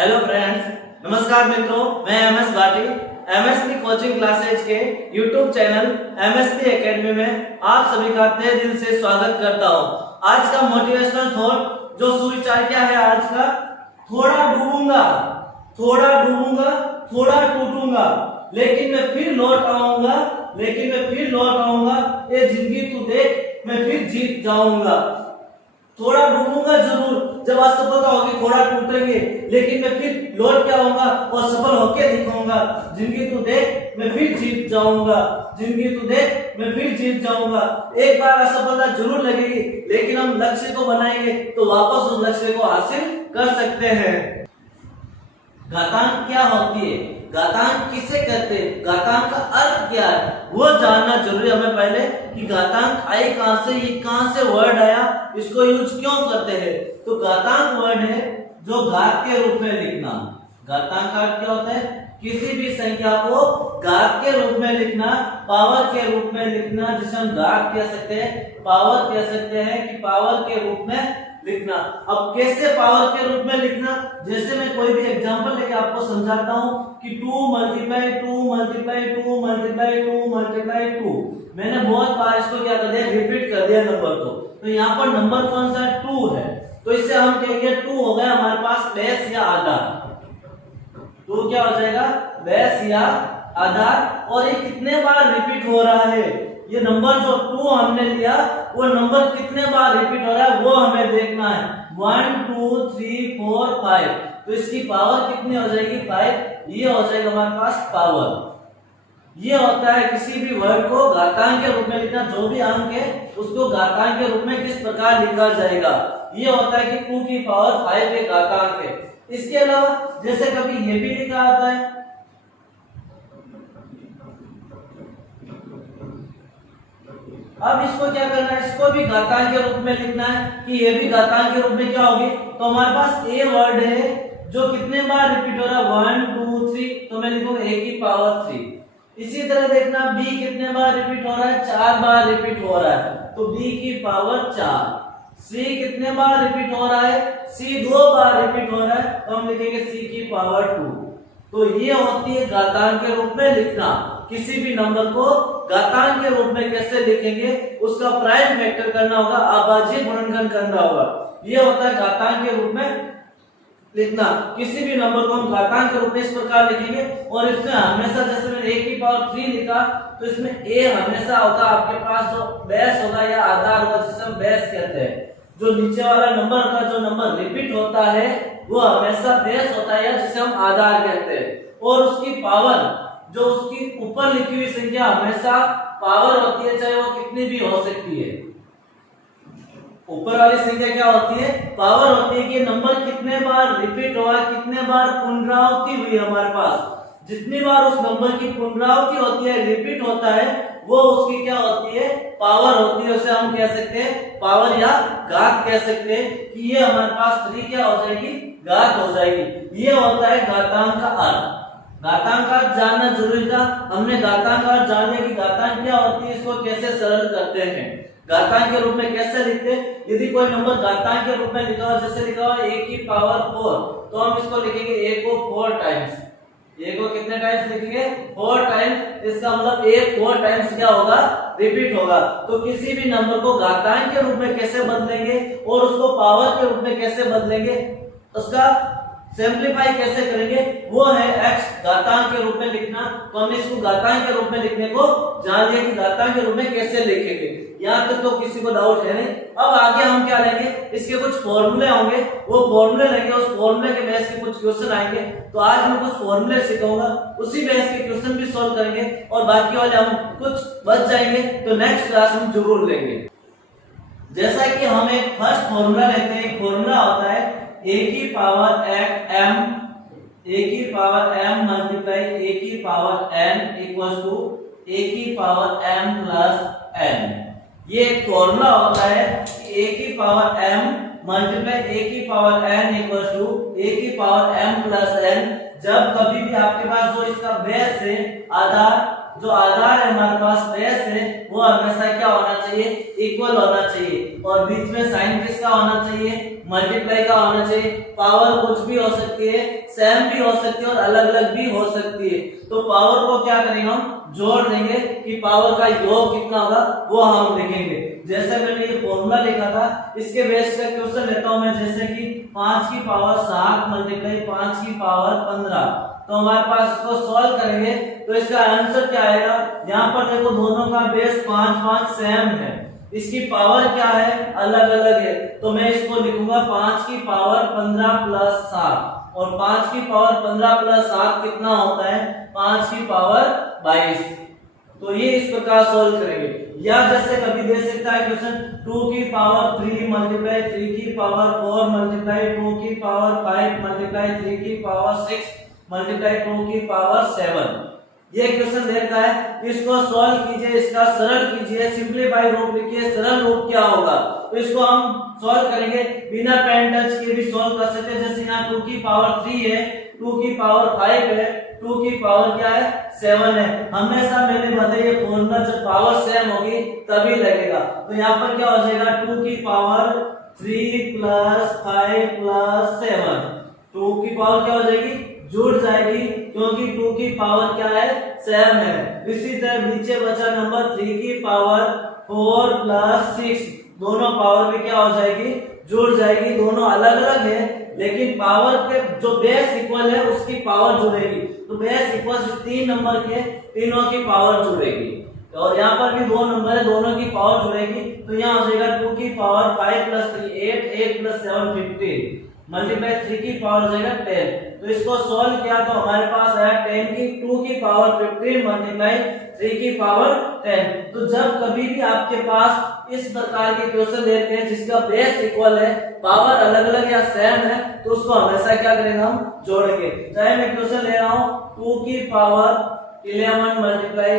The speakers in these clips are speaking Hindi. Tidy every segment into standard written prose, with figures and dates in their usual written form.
हेलो फ्रेंड्स, नमस्कार मित्रों, मैं MS Bhati MSP coaching classes के यूट्यूब चैनल एमएसपी एकेडमी में आप सभी का तहे दिल से स्वागत करता हूं। आज का मोटिवेशनल थॉट जो सुविचार क्या है आज का, थोड़ा डूबूंगा, थोड़ा डूबूंगा, थोड़ा टूटूंगा, लेकिन मैं फिर लौट आऊंगा, लेकिन मैं फिर लौट आऊंगा, ये जिंदगी तू देख, मैं फिर जीत जाऊंगा। थोड़ा डूबूंगा जरूर, जब असफलता होगी, थोड़ा टूटेंगे, लेकिन मैं फिर लौट के आऊंगा और सफल होके दिखाऊंगा। जिंदगी तू देख, मैं फिर जीत जाऊंगा, जिंदगी तू देख, मैं फिर जीत जाऊंगा। एक बार असफलता जरूर लगेगी, लेकिन हम लक्ष्य को बनाएंगे तो वापस उस लक्ष्य को हासिल कर सकते हैं। घातांक क्या होती है, घातांक किसे कहते हैं, घातांक का अर्थ क्या है, वो जानना जरूरी हमें पहले कि घातांक आई कहां से, ये कहां से वर्ड आया, इसको यूज क्यों करते हैं। तो घातांक वर्ड है जो घात के रूप में लिखना। घातांक का अर्थ क्या होता है, किसी भी संख्या को घात के रूप में लिखना, पावर के रूप में लिखना, जिसे हम घात कह सकते हैं, पावर कह सकते हैं कि पावर के रूप में लिखना। अब कैसे पावर के रूप में लिखना, जैसे मैं कोई भी एग्जांपल लेके आपको समझाता हूं कि 2 मल्टीप्लाई 2 मल्टीप्लाई 2 मल्टीप्लाई 2 मल्टीप्लाई 2, मैंने बहुत बार इसको क्या कर दिया, रिपीट कर दिया नंबर को। तो यहाँ पर नंबर कौन सा है, 2 है, तो इससे हम कहेंगे 2 हो गया हमारे पास बेस या आधार। तो क्या हो जाएगा, बेस या आधार। और ये कितने बार रिपीट हो रहा है, ये नंबर जो 2 हमने लिया वो नंबर कितने बार रिपीट हो रहा है वो हमें देखना है। 1 2 3 4 5, तो इसकी पावर कितनी हो जाएगी, 5। ये हो जाएगा हमारे पास पावर। ये होता है किसी भी वर्ड को घातांक के रूप में लिखना, जो भी अंक है उसको घातांक के रूप में किस प्रकार लिखा जाएगा। ये होता है कि 2 की पावर 5 एक घातांक है। इसके अलावा जैसे कभी ये भी लिखा आता है, अब इसको क्या करना है, इसको भी घातांक के रूप में लिखना है कि ये भी घातांक के रूप में क्या होगी। तो हमारे पास ए वर्ड है जो कितने बार रिपीट हो रहा है, 1 2 3, तो मैं लिखूंगा ए की पावर 3। इसी तरह देखना बी कितने बार रिपीट हो रहा है, 4 बार रिपीट हो रहा है, तो बी की पावर 4। सी कितने बार रिपीट हो रहा है, सी 2 बार रिपीट हो रहा है, तो हम लिखेंगे सी की पावर 2। तो ये होती है घातांक के रूप में लिखना। किसी भी नंबर को घातांक के रूप में कैसे लिखेंगे, उसका प्राइम फैक्टर करना होगा, अभाज्य गुणनखंड करना होगा। ये होता है घातांक के रूप में लिखना। किसी भी नंबर को हम घातांक के रूप में इस प्रकार लिखेंगे, और इसमें हमेशा जैसे मैंने a की पावर 3 लिखा, तो इसमें a हमेशा होगा आपके पास जो बेस होगा या आधार होगा, जिसे हम बेस कहते हैं। जो नीचे वाला नंबर होता है, जो नंबर रिपीट होता है, वो हमेशा बेस होता है या जिसे हम आधार कहते हैं। और उसकी पावर, जो उसकी ऊपर लिखी हुई संख्या हमेशा पावर होती है, चाहे वो कितनी भी हो सकती है। ऊपर वाली संख्या क्या होती है, पावर होती है कि नंबर कितने बार रिपीट हुआ, कितने बार पुनरावृत्ति हुई हमारे पास। जितनी बार उस नंबर की पुनरावृत्ति होती है, रिपीट होता है, वो उसकी क्या होती है, पावर होती है। उसे हम कह सकते हैं पावर या घात कह सकते हैं कि ये हमारे पास 3 क्या हो जाएगी, घात हो जाएगी। ये होता है घातांक का अर्थ। घातांक का अर्थ जानना जरूरी था। हमने घातांक का अर्थ जान लिया कि घातांक क्या होती है, इसको कैसे सरल करते हैं, घातांक के रूप में कैसे लिखते हैं। यदि कोई नंबर घातांक के रूप में लिखा हो, जैसे लिखा हो a की पावर 4, तो हम इसको लिखेंगे a को 4 टाइम्स। a को कितने टाइम्स लिखेंगे, 4 टाइम्स। इसका मतलब a 4 टाइम्स क्या होगा, रिपीट होगा। तो किसी भी नंबर को घातांक के रूप में कैसे बदलेंगे और उसको पावर के रूप में कैसे बदलेंगे, उसका सिंपलीफाई कैसे करेंगे, वो है x घातांक के रूप में लिखना। तो हमने इसको घातांक के रूप में लिखने को जान लिया कि घातांक के रूप में कैसे लिखेंगे। यहाँ तक तो किसी को डाउट है नहीं। अब आगे हम क्या लेंगे, इसके कुछ फॉर्मूले होंगे, वो फॉर्मूले लेंगे, उस फॉर्मूले के बेस के कुछ क्वेश्चन आएंगे। तो आज मैं कुछ फॉर्मूले सिखाऊंगा, उसी बेस के क्वेश्चन भी सॉल्व करेंगे, और बाकी वाले हम कुछ बच जाएंगे तो नेक्स्ट क्लास में जरूर लेंगे। जैसा कि हम एक फर्स्ट फॉर्मूला लेते हैं, फॉर्मूला होता है a की पावर m, a की पावर m मल्टीप्लाई a की power n equal to a की पावर m प्लस n। ये एक फॉर्मूला होता है कि a की पावर m मल्टीप्लाई a की power n equal to a की पावर m प्लस n। जब कभी भी आपके पास जो इसका बेस है, आधार जो आधार है हमारे पास बेस है वो हमेशा क्या होना चाहिए, इक्वल होना चाहिए। और बीच में साइन किसका होना चाहिए, मल्टीप्लाई का होना चाहिए। पावर कुछ भी हो सकती है, सेम भी हो सकती है और अलग अलग भी हो सकती है। तो पावर को क्या करेंगे, हम जोड़ देंगे कि पावर का योग कितना होगा वो हम लिखेंगे। जैसे मैंने ये फॉर्मूला लिखा था, इसके बेस पे क्वेश्चन लेता हूं मैं, जैसे कि 5 की पावर 7 मल्टीप्लाई 5 की पावर 15। तो हमारे पास इसको सॉल्व करेंगे तो इसका आंसर क्या आएगा, यहाँ पर देखो दोनों का बेस 5 5 सेम है, इसकी पावर क्या है, अलग अलग है। तो मैं इसको लिखूंगा 5 की पावर 15 प्लस 7, और 5 की पावर 15 प्लस 7 कितना होता है, 5 की पावर 22। तो ये इस प्रकार सॉल्व करेंगे। या जैसे कभी दे सकता है क्वेश्चन 2 की पावर 3 मल्टीप्लाई 3 की पावर 4 मल्टीप्लाई 2 की पावर 5 मल्टीप्लाई 3 की पावर 6 मल्टीप्लाई 2 की पावर 7। ये क्वेश्चन दे रखा है, इसको सॉल्व कीजिए, इसका सरल कीजिए, सिंपलीफाई रूप लिखिए। सरल रूप क्या होगा, तो इसको हम सॉल्व करेंगे बिना पेन टच के भी सॉल्व कर सकते हैं। जैसे यहाँ 2 की पावर 3 है, 2 की पावर 5 है, 2 की पावर क्या है, 7 है। हमेशा मैंने बताया फॉर्मूला जब पावर सेम होगी तभी लगेगा। तो यहाँ पर क्या हो जाएगा, 2 की पावर 3 प्लस 5 प्लस 7, 2 की पावर क्या हो जाएगी, जुड़ जाएगी, क्योंकि 2 की पावर क्या है, सेम है। इसी तरह नीचे बचा नंबर 3 की पावर 4 प्लस 6, दोनों पावर भी क्या हो जाएगी, जुड़ जाएगी। दोनों अलग अलग है लेकिन पावर के जो बेस इक्वल है उसकी पावर जुड़ेगी। तो बेस इक्वल 3 नंबर के तीनों की पावर जुड़ेगी। और यहाँ पर भी 2 नंबर है, दोनों की पावर जुड़ेगी। तो यहाँ हो जाएगा 2 की पावर 5 प्लस 3 8, 8 प्लस 7 15 मल्टीप्लाई 3 की पावर हो जाएगा 10। तो इसको सॉल्व किया तो हमारे पास आया 10 की 2 की पावर 15 मल्टीप्लाई 3 की पावर 10। तो जब कभी भी आपके पास इस प्रकार के क्वेश्चन देते हैं जिसका बेस इक्वल है, पावर अलग अलग या सेम है, तो उसको हमेशा क्या करेंगे, हम जोड़ेंगे। चाहे मैं क्वेश्चन ले रहा हूँ 2 की पावर 11 मल्टीप्लाई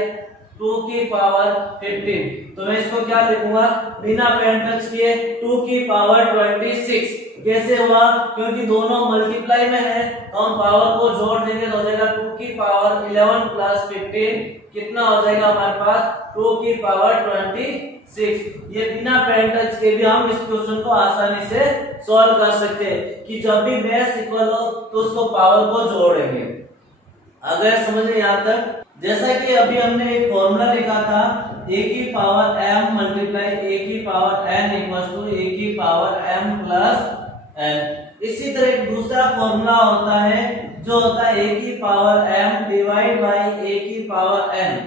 2 की पावर 15, तो मैं इसको क्या लिखूंगा, बिना पेन टच किए 2 की पावर 26। कैसे हुआ, क्योंकि दोनों मल्टीप्लाई में है, तो हम पावर को जोड़ देंगे तो हो जाएगा 2 की पावर 11 प्लस 15 कितना हो जाएगा हमारे पास, 2 की पावर 26। ये बिना पेन टच के भी हम इस क्वेश्चन को आसानी से सॉल्व कर सकते हैं कि जब भी बेस इक्वल हो तो उसको पावर को जोड़ेंगे। अगर समझे यहाँ तक, जैसा कि अभी हमने एक फॉर्मूला लिखा था, a की पावर m मल्टीप्लाई a की power n equal to a की पावर m प्लस n। इसी तरह एक दूसरा फॉर्मूला होता है जो होता है a की power m divide by a की पावर n,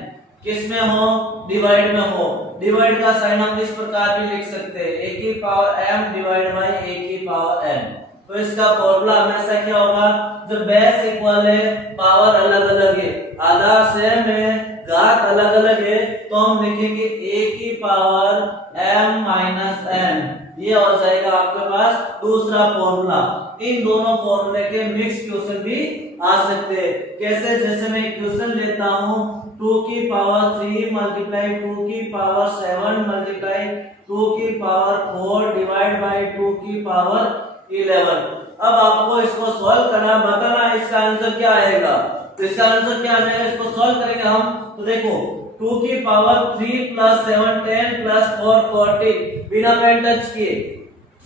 किस में हो, डिवाइड में हो। डिवाइड का साइन हम इस प्रकार भी लिख सकते हैं, a की power m divide by a की पावर n। तो इसका फॉर्मूला हमेशा क्या होगा, जब बेस इक्वल है, पावर अलग अलग है, आधा सेम है, घात अलग अलग है, तो हम लिखेंगे a की पावर m माइनस n। ये हो जाएगा आपके पास दूसरा फॉर्मूला। इन दोनों फॉर्मूले के मिक्स क्वेश्चन भी आ सकते हैं। कैसे, जैसे मैं क्वेश्चन लेता हूँ 2 की पावर 3 मल्टीप्लाई 2 की पावर 7 मल्टीप्लाई 2 की पावर 4 डिवाइड बाय 2 की पावर 11। अब आपको इसको सॉल्व करना, बताना इसका आंसर क्या आएगा। तो इसका आंसर क्या आ जाएगा, इसको सॉल्व करेंगे हम। तो देखो 2 की पावर 3 प्लस 7 10 प्लस 4 14, बिना पेन टच किए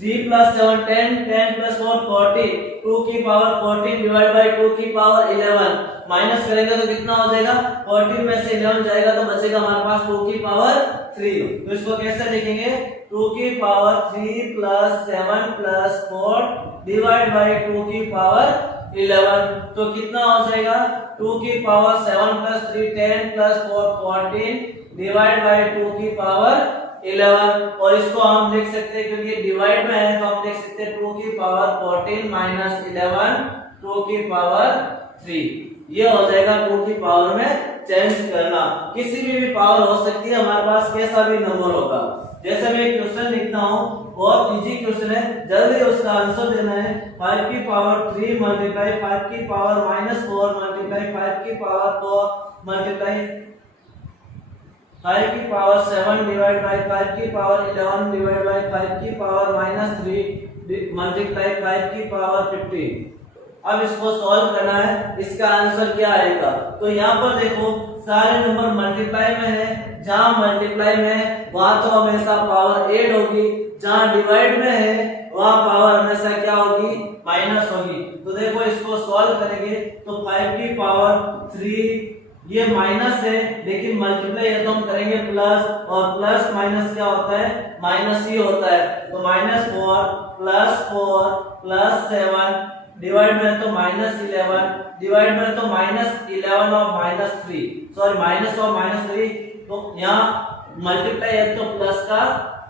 3 प्लस 7 10 10 प्लस 4 14, 2 की पावर 14 डिवाइड बाय 2 की पावर 11, माइनस करेंगे तो कितना हो जाएगा, 14 में से 11 जाएगा तो बचेगा हमारे पास 2 की पावर 3। तो इसको कैसे लिखेंगे, 2 की power 3 plus 7 plus 4 divide by 2 की पावर 11, तो कितना हो जाएगा, 2 की power 7 plus 3 10 plus 4 14 divide by 2 की पावर 11। और इसको हम लिख सकते हैं क्योंकि डिवाइड में है तो हम लिख सकते हैं 2 की पावर 14 माइनस 11 2 की पावर 3। ये हो जाएगा 2 की पावर में चेंज करना, किसी भी पावर हो सकती है, हमारे पास कैसा भी नंबर होगा। जैसे मैं एक क्वेश्चन लिखता हूँ, बहुत इजी क्वेश्चन है, जल्दी उसका आंसर देना है। 5 की पावर 3 मल्टीप्लाई 5 की पावर माइनस 4 मल्टीप्लाई 5 की पावर 4 मल्टीप्लाई 5 की पावर 7 डिवाइड बाय 5 की पावर 11 डिवाइड बाय 5 की पावर माइनस 3 मल्टीप्लाई 5 की पावर 15। अब इसको सॉल्व करना है, इसका आंसर क्या आएगा। तो यहाँ पर देखो सारे नंबर मल्टीप्लाई में है, जहां मल्टीप्लाई में है वहां तो हमेशा पावर ऐड होगी, जहां डिवाइड में है वहां पावर हमेशा क्या होगी, माइनस होगी। तो देखो इसको सॉल्व करेंगे तो 5 की पावर 3, ये माइनस है लेकिन मल्टीप्लाई है तो हम करेंगे प्लस, और प्लस माइनस क्या होता है, माइनस ही होता है। तो -4 +4 +7, डिवाइड में तो -11, डिवाइड में तो -11 और -3, सॉरी माइनस और -3, तो यहाँ मल्टीप्लाई है तो प्लस का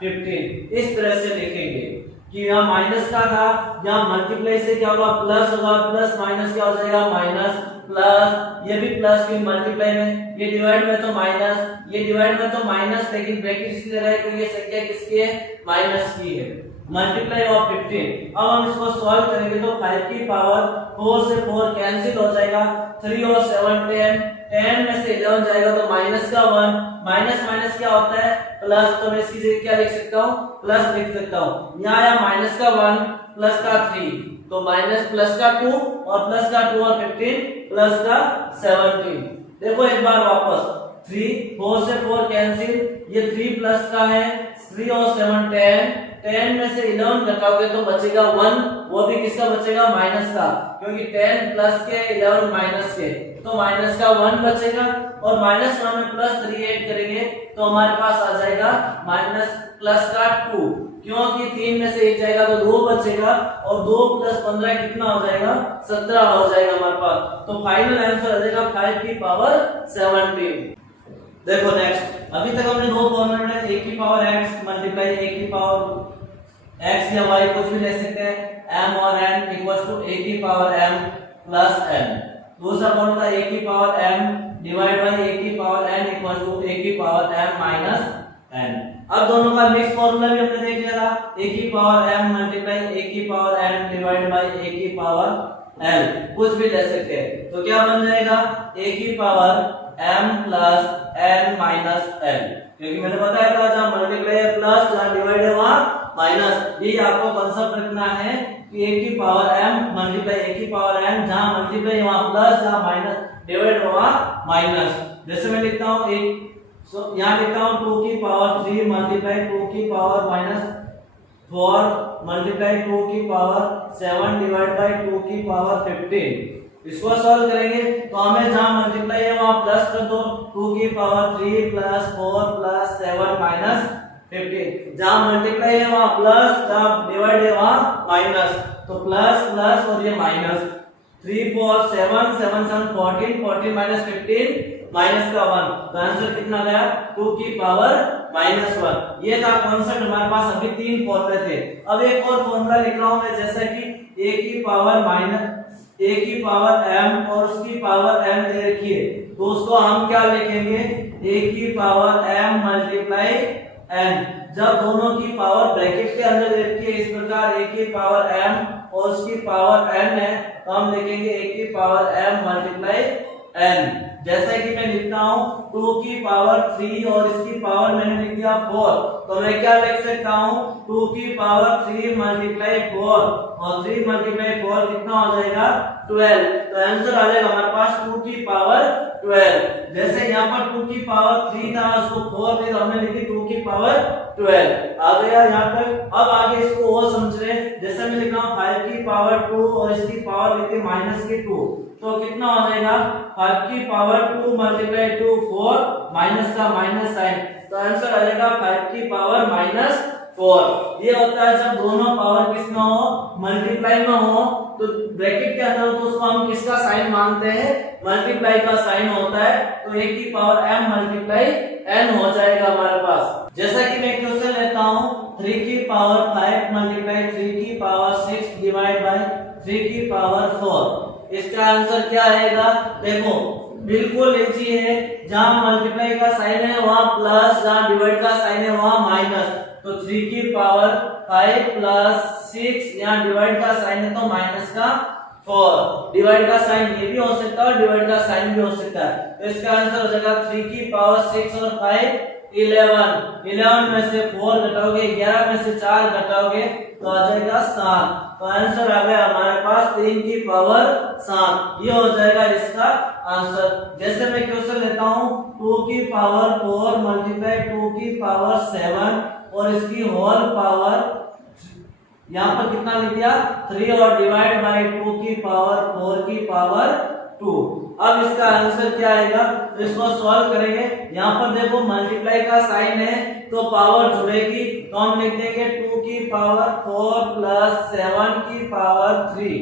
15, इस तरह से लिखेंगे कि यहाँ माइनस का था, यहाँ मल्टीप्लाई से क्या होगा, प्लस होगा, प्लस माइनस क्या हो जाएगा, माइनस, प्लस, ये भी प्लस की मल्टीप्लाई में, ये डिवाइड में तो माइनस, ये डिवाइड में तो माइनस, लेकिन ब्रैकेट इसलिए लगाए तो ये संख्या किसकी है, माइनस की है। मल्टीप्लाई ऑफ 15, अब हम इसको सॉल्व करेंगे तो 5 की पावर 4 से 4 कैंसिल हो जाएगा, 3 और 7 10, 10 में से 11 जाएगा तो माइनस का 1, माइनस माइनस क्या होता है, प्लस, तो मैं इसकी जगह क्या लिख सकता हूँ, प्लस लिख सकता हूँ। यहाँ आया माइनस का 1 प्लस का 3, तो माइनस प्लस का 2 और प्लस का 2 और 15 प्लस का 17। देखो एक बार वापस, 3 4 से 4 कैंसिल, ये 3 प्लस का है, 3 और 7 10, 10 में से 11 घटाओगे तो बचेगा 1, वो भी किसका बचेगा, माइनस का, क्योंकि 10 प्लस के 11 माइनस के, तो माइनस का 1 बचेगा, और -1 में +3 ऐड करेंगे तो हमारे पास आ जाएगा माइनस प्लस का 2, क्योंकि 3 में से 1 जाएगा तो 2 बचेगा, और 2 + 15 कितना हो जाएगा, 17 हो जाएगा हमारे पास। तो फाइनल आंसर आ जाएगा 5 की पावर 17। देखो नेक्स्ट, अभी तक हमने दो फॉर्मूले में a की पावर x मल्टीप्लाई a की पावर x या y कुछ भी ले सकते हैं, m और n इक्वल्स टू a की पावर m प्लस n। दूसरा फॉर्मूला a की power m divide by a की power n equals to a की पावर m माइनस n। अब दोनों का मिक्स फॉर्मूला भी हमने देख लिया था, a की पावर m मल्टीप्लाई a की power n divide by a की पावर l, कुछ भी ले सकते हैं। तो क्या बन जाएगा, a की power m plus n minus n, क्योंकि मैंने बताया था जहां मल्टीप्लाई है प्लस, जहां डिवाइड है वहां माइनस। ये आपको कांसेप्ट रखना है कि a की पावर m मल्टीप्लाई a की पावर n, जहां मल्टीप्लाई वहां प्लस, जहां माइनस डिवाइड वहां माइनस। जैसे मैं लिखता हूं एक, यहां लिखता हूं 2 की पावर 3 मल्टीप्लाई 2 की पावर -4 मल्टीप्लाई 2 की पावर 7 डिवाइड बाय 2 की पावर 15। इसको सॉल्व करेंगे तो हमें जहां मल्टीप्लाई है वहां प्लस कर दो, 2 की पावर 3 प्लस 4 प्लस 7 माइनस 15, जहां मल्टीप्लाई है वहां प्लस, जहां डिवाइड है वहां माइनस, तो प्लस प्लस और ये माइनस, 3 4 7 7 7 14 14 माइनस 15 माइनस का 1, तो आंसर कितना गया, 2 की पावर -1। ये था कांसेप्ट, हमारे पास अभी 3 फॉर्मूले थे। अब एक और फॉर्मूला लिख रहा हूं मैं, जैसा कि a की पावर a की पावर m और उसकी पावर m दे रखी है, तो उसको हम क्या लिखेंगे, a की पावर m मल्टीप्लाई n। जब दोनों की पावर ब्रैकेट के अंदर दे रखी है इस प्रकार, a की पावर m और उसकी पावर n है, तो हम लिखेंगे a की पावर m मल्टीप्लाई n। जैसा कि मैं लिखता हूं 2 की पावर 3 और इसकी पावर मैंने लिख दिया 4, तो मैं क्या लिख सकता हूं, 2 की पावर 3 मल्टीप्लाई 4, और 3 मल्टीप्लाई 4 कितना हो जाएगा, 12। तो आंसर आ जाएगा हमारे पास 2 की पावर 12। जैसे यहाँ पर 2 की पावर 3 था, उसको 4 थे तो हमने लिखी 2 की पावर 12। आ गया यहाँ तक। अब आगे इसको और समझ रहे हैं, जैसे मैं लिख रहा हूँ 5 की पावर 2 और इसकी पावर लिखी -2, तो कितना हो जाएगा, 5 की पावर 2 मल्टीप्लाई 2 4 माइनस का माइनस साइन, तो आंसर आ जाएगा 5 की पावर -4। ये होता है जब दोनों पावर किस में हो, मल्टीप्लाई में हो, तो ब्रैकेट के अंदर तो उसको हम किसका साइन मानते हैं, मल्टीप्लाई का साइन होता है, तो a की पावर m मल्टीप्लाई n हो जाएगा हमारे पास। जैसा कि मैं क्वेश्चन लेता हूँ 3 की पावर 5 मल्टीप्लाई 3 की पावर 6 डिवाइड बाय 3 की पावर 4, इसका आंसर क्या आएगा, देखो बिल्कुल इजी है, जहां मल्टीप्लाई का साइन है वहां प्लस, जहां डिवाइड का साइन है वहां माइनस, तो 3 की पावर 5 प्लस 6, यहाँ डिवाइड का साइन है तो माइनस का 4, डिवाइड का साइन ये भी हो सकता है, डिवाइड का साइन भी हो सकता है, तो इसका आंसर हो जाएगा 3 की पावर 6 और 5 11 में से 4 घटाओगे, 11 में से 4 घटाओगे तो आ जाएगा 7। तो आंसर आ गया हमारे पास 3 की पावर 7। ये हो जाएगा इसका आंसर। जैसे मैं क्वेश्चन लेता हूँ 2 की पावर 4 मल्टीप्लाई 2 की पावर 7 और इसकी होल पावर, यहाँ पर कितना लिख दिया 3 और डिवाइड बाय 2 की पावर 4 की पावर 2। अब इसका आंसर क्या आएगा, तो इसको सॉल्व करेंगे। यहाँ पर देखो मल्टीप्लाई का साइन है तो पावर जुड़ेगी, तो हम लिख देंगे 2 की पावर 4 प्लस 7 की पावर 3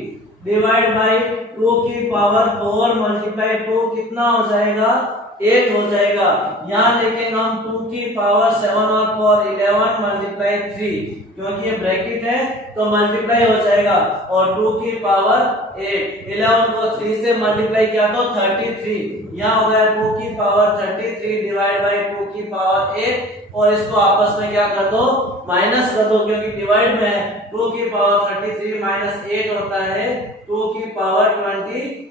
डिवाइड बाय 2 की पावर 4 मल्टीप्लाई 2 कितना हो जाएगा 8 हो जाएगा। यहाँ लिखेंगे हम 2 की पावर 7 और 4 11 मल्टीप्लाई 3, क्योंकि ये ब्रैकेट है तो मल्टीप्लाई हो जाएगा, और 2 की पावर 8 11 को 3 से मल्टीप्लाई किया तो 33। यहाँ हो गया 2 की पावर 33 डिवाइड बाय 2 की पावर 8, और इसको आपस में क्या कर दो माइनस कर दो, क्योंकि डिवाइड में 2 की पावर 33 माइनस 8 होता है 2 की पावर 25।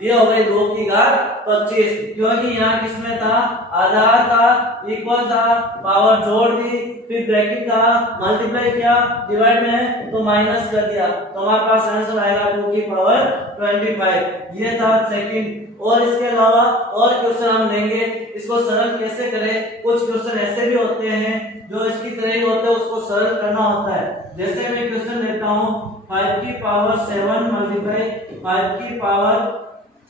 ये हो गई 2 की घात 25, क्योंकि यहाँ किसमें था आधार था, इक्वल था, पावर जोड़ दी, फिर ब्रैकेट था, मल्टीप्लाई किया, डिवाइड में तो माइनस कर दिया, तो हमारे पास आंसर आएगा 2 की पावर 25। ये था सेकंड। और इसके अलावा और क्वेश्चन हम लेंगे, इसको सरल कैसे करें। कुछ क्वेश्चन ऐसे भी होते हैं जो इसकी तरह ही होते हैं, उसको सरल करना होता है। जैसे मैं क्वेश्चन लेता हूँ 5 की पावर 7 मल्टीप्लाई 5 की पावर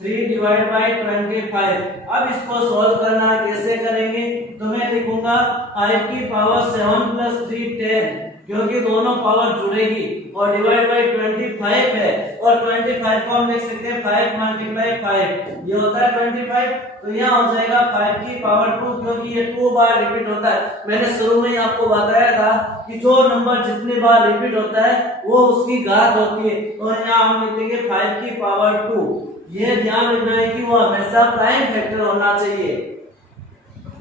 3 डिवाइड बाय 25। अब इसको सॉल्व करना है, कैसे करेंगे, तो मैं लिखूंगा 5 की पावर 7 प्लस 3 10, क्योंकि दोनों पावर जुड़ेगी, और डिवाइड बाय 25 है, और 25 को हम लिख सकते हैं 5 मल्टीप्लाई 5, ये होता है 25। तो यहाँ हो जाएगा 5 की पावर 2, क्योंकि ये 2 बार रिपीट होता है। मैंने शुरू में ही आपको बताया था कि जो नंबर जितनी बार रिपीट होता है वो उसकी घात होती है, तो यहाँ हम लिखेंगे 5 की पावर 2। ये ध्यान रखना है कि वो हमेशा प्राइम फैक्टर होना चाहिए।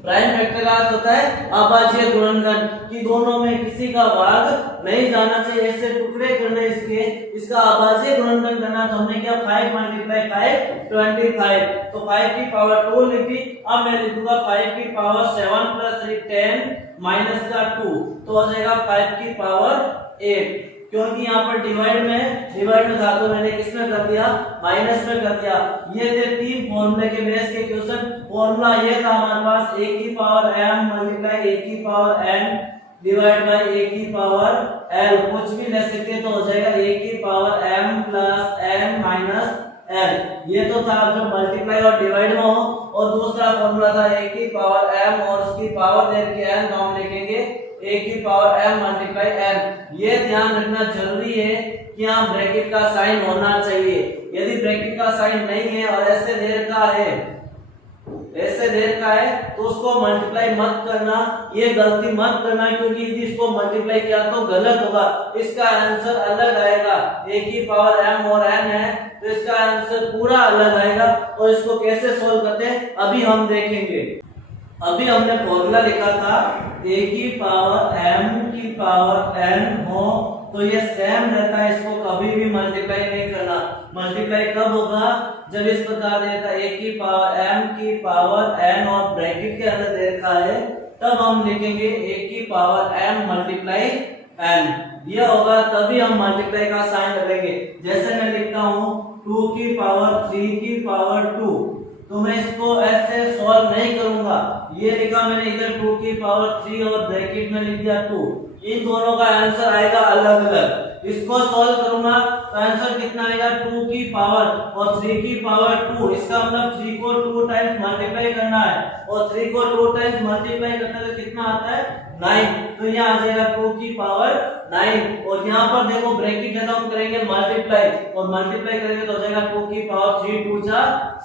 प्राइम फैक्टर का अर्थ होता है अभाज्य गुणनखंड, कि दोनों में किसी का भाग नहीं जाना चाहिए, ऐसे टुकड़े करने इसके, इसका अभाज्य गुणनखंड करना। तो हमने क्या 5 मल्टीप्लाई 5 25, तो 5 की पावर 2 लिखी। अब मैं लिखूंगा 5 की पावर 7 प्लस 3 10 माइनस का 2, तो हो जाएगा 5 की पावर 8, क्योंकि यहाँ पर डिवाइड में था तो मैंने किसमें कर दिया माइनस में कर दिया। ये थे 3 फॉर्मूले के बेस के क्वेश्चन। फॉर्मूला ये था हमारे पास a की पावर m मल्टीप्लाई a की power n divide by a की पावर l, कुछ भी ले सकते तो हो जाएगा a की power m plus n minus l। ये तो था जो मल्टीप्लाई और डिवाइड में हो, और दूसरा फॉर्मूला था a की पावर m और उसकी पावर दे के n, तो हम लिखेंगे a की पावर m मल्टीप्लाई n। ये ध्यान रखना जरूरी है कि यहाँ ब्रैकेट का साइन होना चाहिए। यदि ब्रैकेट का साइन नहीं है और ऐसे देर का है तो उसको मल्टीप्लाई मत करना, ये गलती मत करना, क्योंकि यदि इसको मल्टीप्लाई किया तो गलत होगा, इसका आंसर अलग आएगा। a की पावर m और n है तो इसका आंसर पूरा अलग आएगा, और इसको कैसे सोल्व करते हैं अभी हम देखेंगे। अभी हमने फॉर्मूला लिखा था a की पावर m की पावर n हो तो ये सेम रहता है, इसको कभी भी मल्टीप्लाई नहीं करना। मल्टीप्लाई कब होगा, जब इस प्रकार देता है a की पावर m की पावर n और ब्रैकेट के अंदर देखा है, तब हम लिखेंगे a की पावर m मल्टीप्लाई n। ये होगा तभी हम मल्टीप्लाई का साइन करेंगे। जैसे मैं लिखता हूँ 2 की पावर 3 की पावर 2, तो मैं इसको ऐसे सॉल्व नहीं करूंगा। ये लिखा मैंने इधर 2 की पावर 3 और ब्रैकेट में लिख दिया 2, इन दोनों का आंसर आएगा अलग अलग। इसको सॉल्व करूंगा तो आंसर कितना आएगा 2 की पावर और 3 की पावर 2, इसका मतलब 3 को 2 टाइम्स मल्टीप्लाई करना है, और 3 को 2 टाइम्स मल्टीप्लाई करते हैं तो कितना आता है 9, तो यहाँ आ जाएगा 2 की पावर 9। और यहाँ पर देखो ब्रैकेट है तो हम करेंगे मल्टीप्लाई, और मल्टीप्लाई करेंगे तो हो जाएगा 2 की पावर 3 2 जा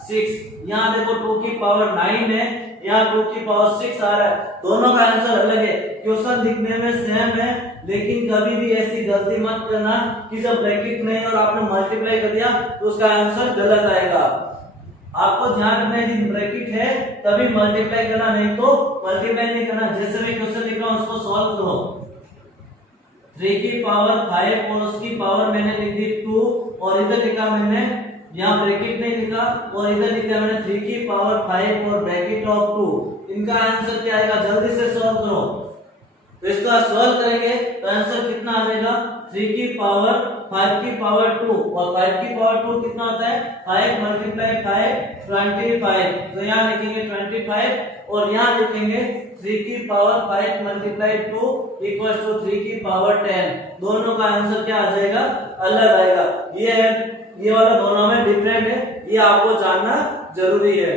6। यहाँ देखो 2 की पावर 9 है, यहाँ 2 की पावर 6 आ रहा है, दोनों का आंसर अलग है। क्वेश्चन दिखने में सेम है, लेकिन कभी भी ऐसी गलती मत करना कि जब ब्रैकेट नहीं और आपने मल्टीप्लाई कर दिया तो उसका आंसर गलत आएगा। आपको ध्यान रखना है कि ब्रैकेट है तभी मल्टीप्लाई करना, नहीं तो मल्टीप्लाई नहीं करना। जैसे मैं क्वेश्चन लिख रहा हूँ उसको सॉल्व करो। 3 की पावर 5 और उसकी पावर मैंने लिख दी 2, और इधर लिखा मैंने, यहाँ ब्रैकेट नहीं लिखा, और इधर लिखा मैंने 3 की पावर 5 और ब्रैकेट ऑफ 2। इनका आंसर क्या आएगा, जल्दी से सॉल्व करो। तो इसका सॉल्व करेंगे तो आंसर कितना आ जाएगा 3 की पावर 5 की पावर 2, और 5 की पावर 2 कितना होता है 5 मल्टीप्लाई 5 25, तो यहाँ लिखेंगे 25 और यहाँ लिखेंगे 3 की पावर 5 मल्टीप्लाई 2 इक्वल्स टू 3 की पावर 10। दोनों का आंसर क्या आ जाएगा, अलग आएगा। ये वाला दोनों में डिफरेंट है, ये आपको जानना जरूरी है।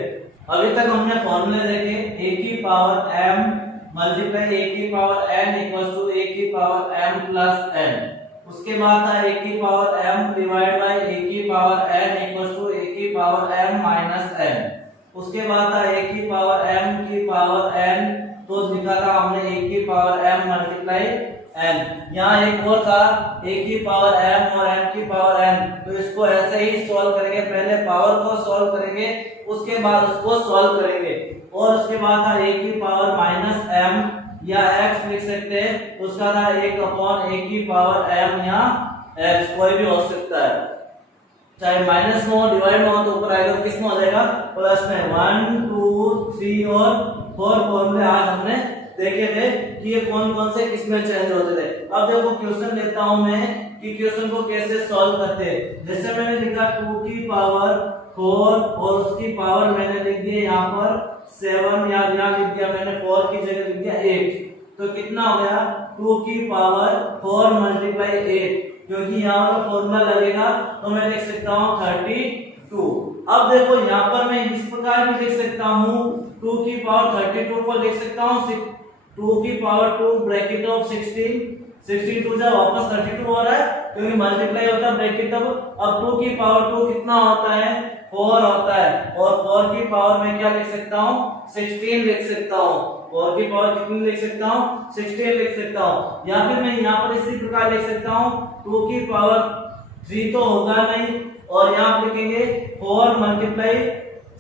अभी तक हमने फॉर्मूले देखे, a की पावर m मल्टीप्लाई a की power n equals to a की पावर m प्लस n। उसके बाद था a की power m divide by a की power n equals to a की पावर m माइनस n। उसके बाद था a की पावर m की पावर n, तो लिखा था हमने a की पावर m मल्टीप्लाई n। यहाँ एक और था a की पावर m और m की पावर n, तो इसको ऐसे ही सॉल्व करेंगे, पहले पावर को सॉल्व करेंगे उसके बाद उसको सॉल्व करेंगे। और उसके बाद था a की पावर माइनस m या x लिख सकते हैं, उसका था 1 अपॉन a की पावर m या x, कोई भी हो सकता है, चाहे माइनस में हो डिवाइड में हो तो ऊपर आएगा तो किस में हो जाएगा प्लस में। 1 2 3 और 4 फॉर्मूले आज हमने देखे थे कि ये कौन कौन से किस में चेंज होते थे। अब देखो क्वेश्चन लेता हूं मैं कि क्वेश्चन को कैसे सॉल्व करते हैं। जैसे मैंने लिखा 2 की पावर 4 और उसकी पावर मैंने लिख दिया यहाँ पर 7, या यहाँ लिख दिया मैंने 4 की जगह लिख दिया 8, तो कितना हो गया 2 की पावर 4 मल्टीप्लाई 8, क्योंकि यहाँ पर फॉर्मूला लगेगा तो मैं लिख सकता हूँ 32। अब देखो यहाँ पर मैं इस प्रकार भी लिख सकता हूँ 2 की पावर 32 को लिख सकता हूँ 2 की पावर 2 ब्रैकेट ऑफ 16 2 जब वापस 32 हो रहा है क्योंकि मल्टीप्लाई होता है ब्रैकेट तब। अब 2 की पावर 2 कितना होता है 4 होता है, और 4 की पावर मैं क्या लिख सकता हूँ 16 लिख सकता हूँ। 4 की पावर कितनी लिख सकता हूँ 16 लिख सकता हूँ। या फिर मैं यहाँ पर इसी प्रकार लिख सकता हूँ 2 की पावर 3 तो होगा नहीं, और यहाँ पे लिखेंगे 4 मल्टीप्लाई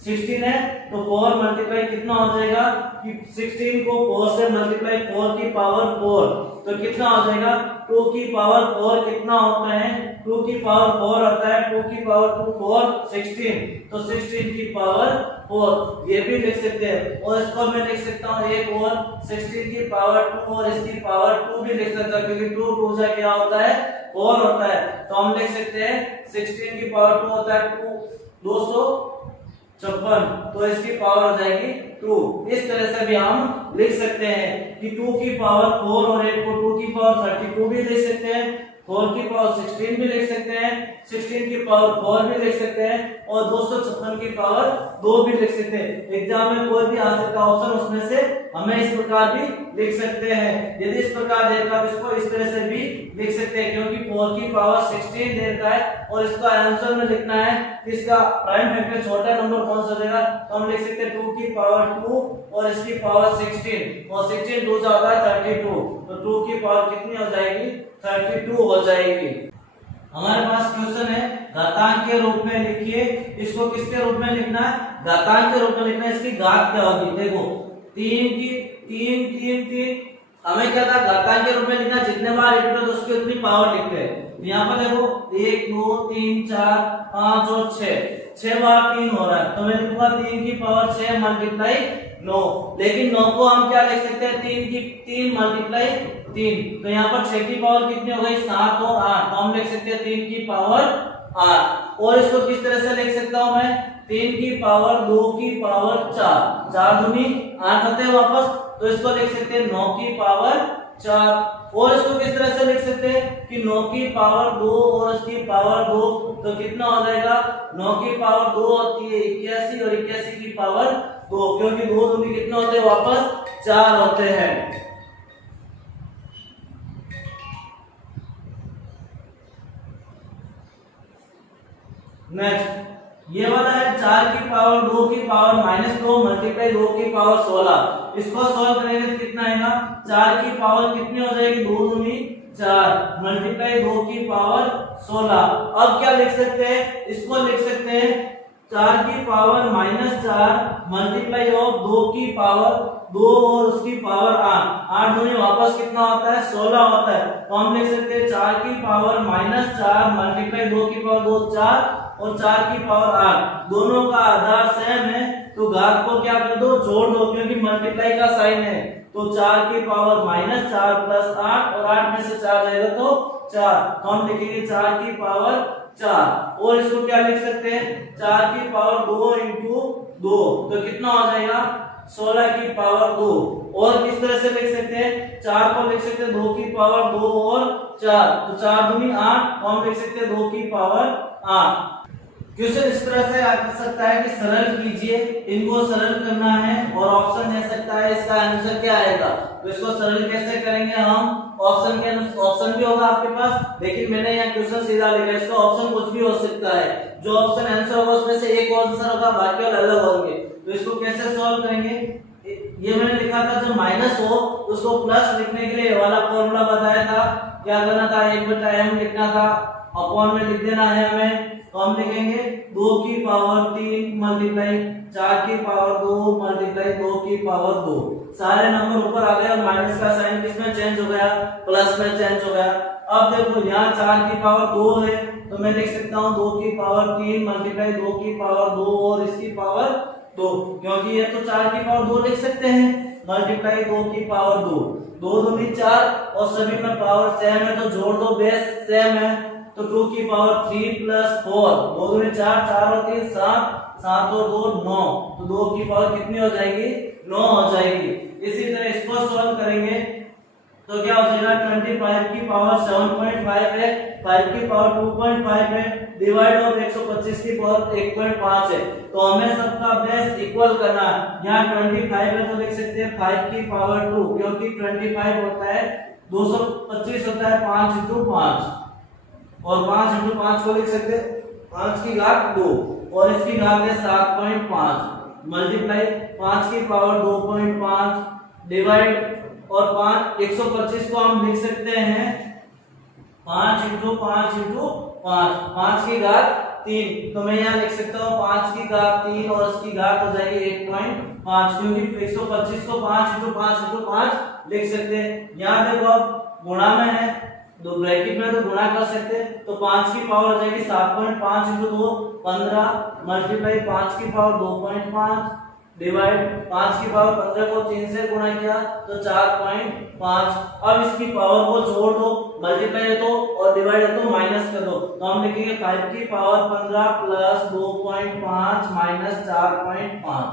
16 है तो 4 मल्टीप्लाई कितना हो जाएगा कि 16 को 4 से मल्टीप्लाई 4 की पावर 4, तो कितना हो जाएगा 2 की पावर 4 कितना होता है 2 की पावर 4 होता है 2 की पावर 2 4 16, तो 16 की पावर 4 ये भी लिख सकते हैं। और इसको मैं लिख सकता हूँ एक और 16 की पावर 2 और इसकी पावर 2 भी लिख सकता हूँ, क्योंकि 2 2 से क्या होता है 4 होता है, तो हम लिख सकते हैं 16 की पावर 2 होता है 256, तो इसकी पावर हो जाएगी 2। इस तरह से भी हम लिख सकते हैं कि 2 की पावर 4 और 8 को 2 की पावर 32 भी लिख सकते हैं, 4 की पावर 16 भी लिख सकते हैं, 16 की पावर 4 भी लिख सकते हैं, और 256 की पावर 2 भी लिख सकते हैं। एग्जाम में कोई भी आ सकता ऑप्शन, उसमें से हमें इस प्रकार भी लिख सकते हैं। यदि इस प्रकार देखा तो इसको इस तरह से भी लिख सकते हैं, क्योंकि 4 की पावर 16 दे रखा है और इसका आंसर में लिखना है कि इसका प्राइम फैक्टर छोटा नंबर कौन सा देगा, तो हम लिख सकते हैं 2 की पावर 2 और इसकी पावर 16, और 16 2 होता है 32, तो 2 की पावर कितनी हो जाएगी 32 हो जाएगी। हमारे पास क्वेश्चन है घातांक के रूप में लिखिए, इसको किसके रूप में लिखना है घातांक के रूप में लिखना है। इसकी घात क्या होगी, देखो 3 की 3 3 3, हमें क्या था घातांक के रूप में लिखना, जितने बार रिपीट हो तो उसकी उतनी पावर लिखते हैं। यहाँ पर देखो 1 2 3 4 5 और 6 बार 3 हो रहा है, तो मैं लिखूंगा 3 की पावर 6 मल्टीप्लाई 9, लेकिन 9 को हम क्या लिख सकते हैं 3 मल्टीप्लाई 3, तो यहाँ पर 6 की पावर कितनी हो गई 7 और 8, तो हम लिख सकते हैं 3 की पावर 8। और इसको किस तरह से लिख सकता हूं मैं 3 की पावर 2 की पावर 4 दूनी 8 होते हैं वापस, तो इसको लिख सकते हैं 9 की पावर 4। और इसको किस तरह से लिख सकते हैं कि 9 की पावर 2 और उसकी पावर 2, तो कितना हो जाएगा 9 की पावर 2 होती है 81 और 81 की पावर 2, क्योंकि 2 दूनी कितने होते हैं वापस 4 होते हैं। नेक्स्ट ये वाला है 4 की पावर 2 की पावर माइनस 2 मल्टीप्लाई 2 की पावर 16, इसको सॉल्व करेंगे तो कितना आएगा 4 की पावर कितनी हो जाएगी 2 दूनी 4 मल्टीप्लाई 2 की पावर 16। अब क्या लिख सकते हैं, इसको लिख सकते हैं 4 की पावर माइनस 4 मल्टीप्लाई ऑफ 2 की पावर 2 और उसकी पावर 8 दूनी वापस कितना होता है 16 होता है, तो हम लिख सकते हैं 4 की पावर माइनस 4 मल्टीप्लाई 2 की पावर 2 4 और 4 की पावर 8, दोनों का आधार सेम है तो घात को क्या कर दो जोड़ दो, क्योंकि मल्टीप्लाई का साइन है, तो 4 की पावर माइनस 4 प्लस 8 और 8 में से 4 जाएगा तो 4, तो हम लिखेंगे 4 की पावर 4, और इसको क्या लिख सकते हैं 4 की पावर 2 इंटू 2, तो कितना हो जाएगा 16 की पावर 2। और किस तरह से लिख सकते हैं 4 को लिख सकते हैं 2 की पावर 2 और 4, तो 4 दूनी 8, तो हम लिख सकते हैं 2 की पावर 8। क्वेश्चन इस तरह से आ सकता है कि सरल कीजिए, इनको सरल करना है और ऑप्शन दे सकता है इसका आंसर क्या आएगा। तो इसको सरल कैसे करेंगे हम, ऑप्शन भी होगा आपके पास, लेकिन मैंने यहाँ क्वेश्चन सीधा लिखा, इसका ऑप्शन कुछ भी हो सकता है, जो ऑप्शन आंसर होगा उसमें से एक आंसर होगा, बाकी और अलग होंगे। तो इसको कैसे सॉल्व करेंगे, ये मैंने लिखा था जो माइनस हो उसको प्लस लिखने के लिए ये वाला फॉर्मूला बताया था, क्या करना था 1/m लिखना था, अपॉन में लिख देना है हमें। तो हम लिखेंगे 2 की पावर 3 मल्टीप्लाई 4 की पावर 2 मल्टीप्लाई 2 की पावर 2, सारे नंबर ऊपर आ गए और माइनस का साइन किसमें चेंज हो गया, प्लस में चेंज हो गया। अब देखो यहाँ 4 की पावर 2 है, तो मैं लिख सकता हूँ 2 की पावर 3 मल्टीप्लाई 2 की पावर 2 और इसकी पावर 2, क्योंकि ये तो 4 की पावर 2 लिख सकते हैं, मल्टीप्लाई 2 की पावर 2, 2 दूनी 4 और सभी में पावर सेम है तो जोड़ दो, बेस सेम है, तो 2 की पावर 3 प्लस 4, 2 दूनी 4, 4 और 3 7, 7 और 2 9, तो 2 की पावर कितनी हो जाएगी 9 हो जाएगी। इसी तरह इसको सॉल्व करेंगे तो क्या हो जाएगा 25 की पावर 7.5 है, 5 की पावर 2.5 है, डिवाइड ऑफ 125 की पावर 1.5 है, तो हमें सबका बेस इक्वल करना है। यहाँ 25 है तो लिख सकते हैं 5 की पावर 2, क्योंकि 25 होता है 225 होता है 5 इंटू 5, और 5 इंटू 5 को लिख सकते हैं 5 की घात 2 और इसकी घात है 7.5 मल्टीप्लाई 5 की पावर 2.5 डिवाइड और 5 125 को हम लिख सकते हैं 5 इंटू 5 इंटू 5, 5 की घात 3, तो मैं यहाँ लिख सकता हूँ 5 की घात 3 और इसकी घात हो जाएगी 1.5, क्योंकि 125 को 5 इंटू 5 इंटू 5 लिख सकते हैं। यहाँ देखो अब गुणा में है, दो ब्रैकेट में तो गुणा कर सकते हैं, तो 5 की पावर हो जाएगी 7.5 इंटू 2 15 मल्टीप्लाई 5 की पावर 2.5 डिवाइड 5 की पावर 15 को 3 से गुणा किया तो 4.5। अब इसकी पावर को जोड़ दो, मल्टीप्लाई है तो और डिवाइड है तो माइनस कर दो, तो हम लिखेंगे 5 की पावर 15 प्लस 2.5 माइनस 4.5,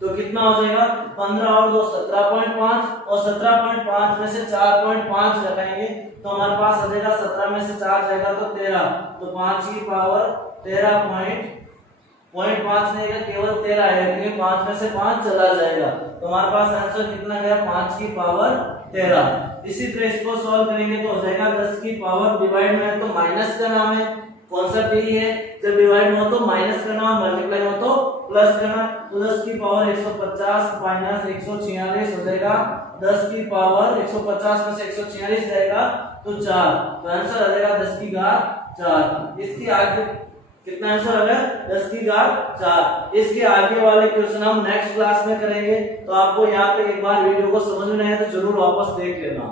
तो कितना हो जाएगा 15 और 2 17.5 और 17.5 में से 4.5 घटाएंगे तो हमारे पास आ जाएगा 17 में से 4 जाएगा तो 13, तो 5 की पावर 13.5 नहीं है, केवल 13 है, क्योंकि 5 में से 5 चला जाएगा, तो हमारे पास आंसर कितना गया 5 की पावर 13। इसी तरह इसको सॉल्व करेंगे तो हो जाएगा 10 की पावर, डिवाइड में है तो माइनस का नाम है, कॉन्सेप्ट यही है जब डिवाइड में हो तो माइनस करना, मल्टीप्लाई हो तो प्लस करना, तो 10 की पावर 150 माइनस 146 हो जाएगा, 10 की पावर 150 में से 146 जाएगा तो 4, तो आंसर आ जाएगा 10 की घात 4। इसकी आगे कितना आंसर आ गया 10 की घात 4। इसके आगे वाले क्वेश्चन हम नेक्स्ट क्लास में करेंगे, तो आपको यहाँ पे एक बार वीडियो को समझ में नहीं है तो जरूर वापस देख लेना।